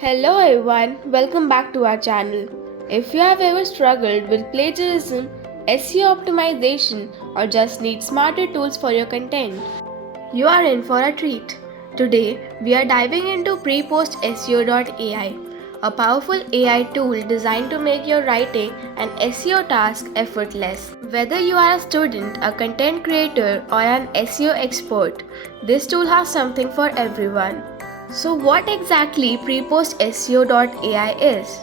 Hello everyone, welcome back to our channel. If you have ever struggled with plagiarism, SEO optimization, or just need smarter tools for your content, you are in for a treat. Today, we are diving into PREPOSTSEO.AI, a powerful AI tool designed to make your writing and SEO task effortless. Whether you are a student, a content creator, or an SEO expert, this tool has something for everyone. So what exactly PREPOSTSEO.AI is?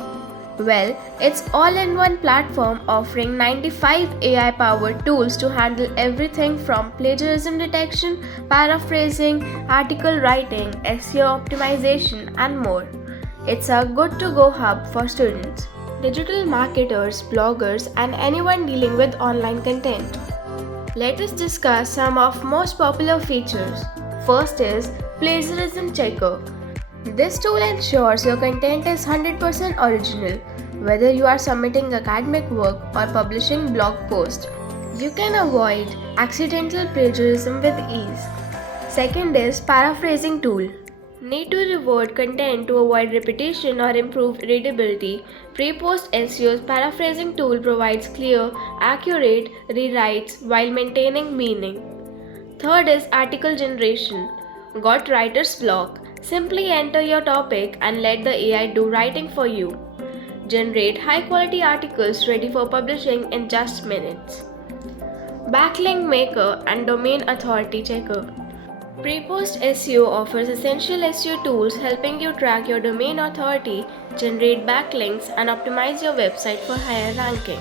Well, it's all-in-one platform offering 95 AI-powered tools to handle everything from plagiarism detection, paraphrasing, article writing, SEO optimization, and more. It's a good-to-go hub for students, digital marketers, bloggers, and anyone dealing with online content. Let us discuss some of most popular features. First is Plagiarism Checker. This tool ensures your content is 100% original, whether you are submitting academic work or publishing blog posts. You can avoid accidental plagiarism with ease. Second is Paraphrasing Tool. Need to reword content to avoid repetition or improve readability? Pre-post SEO's paraphrasing tool provides clear, accurate rewrites while maintaining meaning. Third is Article Generation. Got writer's block? Simply enter your topic and let the AI do writing for you. Generate high-quality articles ready for publishing in just minutes. Backlink Maker and Domain Authority Checker. Prepost SEO offers essential SEO tools helping you track your domain authority, generate backlinks, and optimize your website for higher ranking.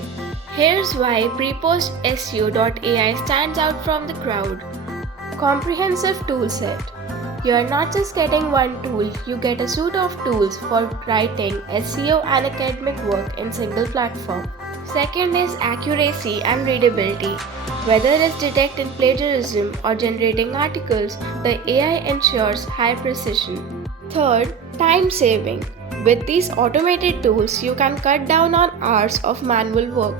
Here's why PrePostSEO.AI stands out from the crowd. Comprehensive toolset. You are not just getting one tool, you get a suite of tools for writing, SEO, and academic work in single platform. Second is accuracy and readability. Whether it's detecting plagiarism or generating articles, the AI ensures high precision. Third, time saving. With these automated tools, you can cut down on hours of manual work.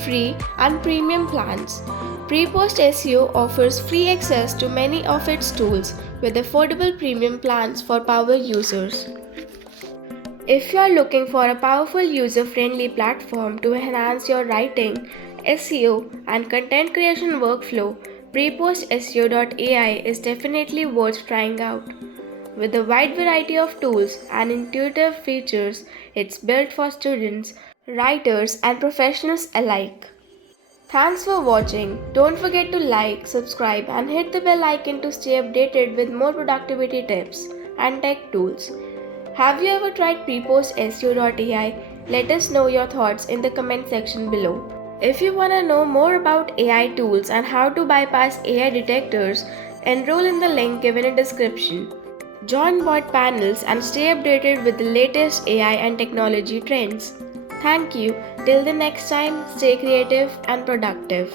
Free and premium plans. Prepost SEO offers free access to many of its tools with affordable premium plans for power users. If you are looking for a powerful user-friendly platform to enhance your writing, SEO, and content creation workflow, PrePostSEO.ai is definitely worth trying out. With a wide variety of tools and intuitive features, it's built for students, writers, and professionals alike. Thanks for watching. Don't forget to like, subscribe, and hit the bell icon to stay updated with more productivity tips and tech tools. Have you ever tried PrePostSEO.ai? Let us know your thoughts in the comment section below. If you want to know more about AI tools and how to bypass AI detectors, enroll in the link given in description. Join Botpanels and stay updated with the latest AI and technology trends. Thank you. Till the next time, stay creative and productive.